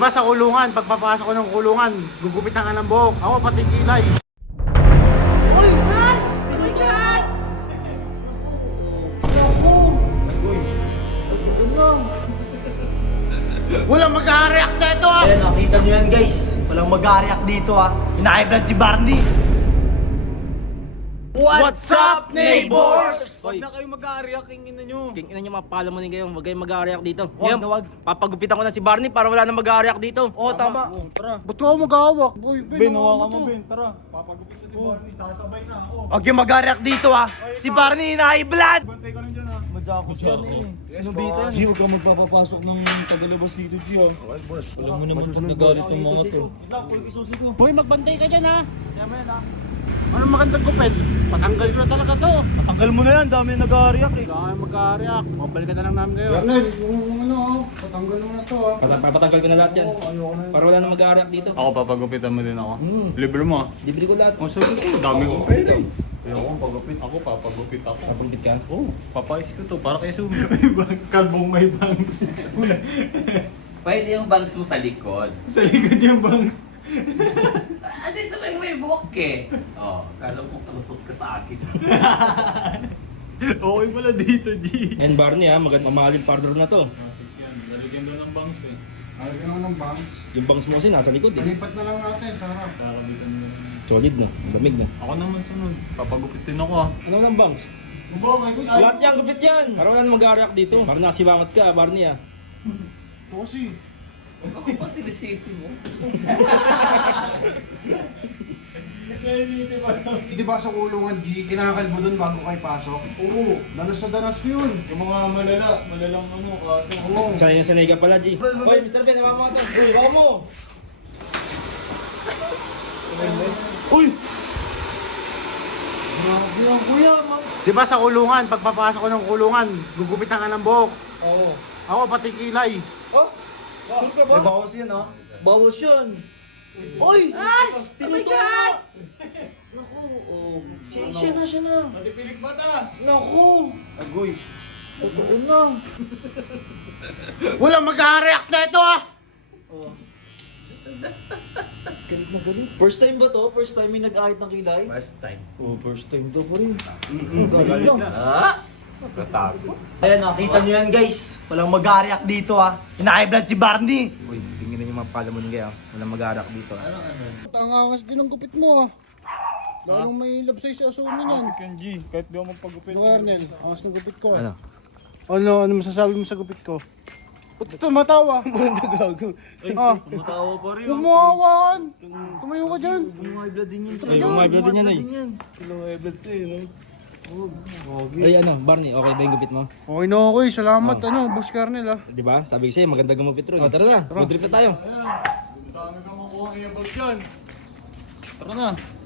ba sa kulungan, pagpapasok ko ng kulungan, gugupitan ka ng buhok. Ako pati kilay. Uy! Ay! Oh my God! Walang mag-react na ito ah! Ayan, nakita nyo yan guys. Walang mag-react dito ha. Hina-high-blood si Barney. What's up, neighbors? Huwag na kayo mag-react, kingin nyo. King ina nyo, mapala mo din kayo. Huwag kayong mag-react dito. Wag Ngayon, na wag. papagupitan ko na si Barney para wala na mag-react dito. Oo, tama. Tara. Ba't ako mag-awak? Boy, Ben, hawakan mo, Ben. Tara, papagupit na si Barney. Sasabay na ako. Huwag yung mag-react dito ha. Si Barney hina-high-blood. Bantay ka lang dyan, ha? Madakot yan eh. Sinubita yan. G, huwag ka magpapapasok ng tagalabas dito, G, ha? Okay, boss. Alam mo naman pag nagalit yung mga to. Boy, magbantay ka dyan ha. Anong magandang gupit? Patanggal ko na talaga to. Tanggal mo na yan, dami nag-react eh. Wala kayong mag-react. Mabalikan na lang namin kayo. Arnel, yung ano ha. Patanggal mo na to ha. Papatanggal ko na lahat yan. Para wala na mag-react dito. Ako, papagupitan mo din ako. Libre mo, ha? Libre ko lahat. O, sabi ko, dami kong pera eh. Kaya ako, pagupit ako, papagupit ako. Papagupit ka? Oo, papayos ko to, para kay Sumi. Kalbong may bangs. Pwede yung bangs mo sa likod. Sa likod yung bangs. Andito lang may buhok eh. Oh, kala mo kalusot ka sa akin. Okay pala dito, G. And Barney ha, mamahalin partner na to. Lalagyan doon ng bangs eh. Alagyan naman ng bangs. Yung bangs mo kasi nasa likod eh. Lipat na lang natin. Sarap. Kakabitan mo. Solid na, ang lamig na. Ako naman sunod, papagupitin ako, ha? Ano lang bangs? Lahat yan, gupit yan! Para wala na mag-react dito. Para nasiwangat ka, Barney ha. Tosi. Ako pa sinisisi mo. Di ba sa kulungan, G, kinakal mo dun bago kayo pasok? Oo. Danas na danas yun. Yung mga malalang ano, kaso. Oo. Sanay ka pala, G. Hoy, Mr. Ben, hawa mo ka to. Hoy, hawa mo! Uy! Grabe yan, kuya. Di ba sa kulungan, pagpapasok ko ng kulungan, gugupitan ka ng buhok. Oo. Ako pati kilay. May bawas yan ha. Bawas yan. Uy! Ay! Oh my God! Naku, oh. Siya na. Matipilig mata! Naku. Agoy. Totoo na. Walang mag-react na ito ah! Oh. Galit na galit. First time ba to? First time may nag-ahit ng kilay? First time. Oh, first time to pa rin. Galit lang. Ah? Nagkatago. Ayan, nakita nyo yan guys. Walang mag-react dito ha. Hina-high-blood si Barney. Uy, tingnan nyo mapala mo din kayo. Walang mag-react dito ha. Ang angas din ang gupit mo ah. Lalong may labsay sa asumin yan. Yan, G, kahit di ako magpagupit. Ano Arnel, angas ng gupit ko. Ano? Ano masasabi mo sa gupit ko? Ba't tumatawa? Banda gago. Ah, Matawa pa rin. huwag mo hawakan. Tumayo ka dyan. High-blood din yan. Ay, bumay-blood din yan ay. Sila high-blood to eh, no? Ay, ano, Barney, okay ba yung gupit mo? Okay na okay, salamat ano, Boss Carnel ah. Di ba? Sabi ko sa'yo, maganda gumupit ron. O, tara na, road trip na tayo. Dami ka makuha ang iyabag dyan. Tara na.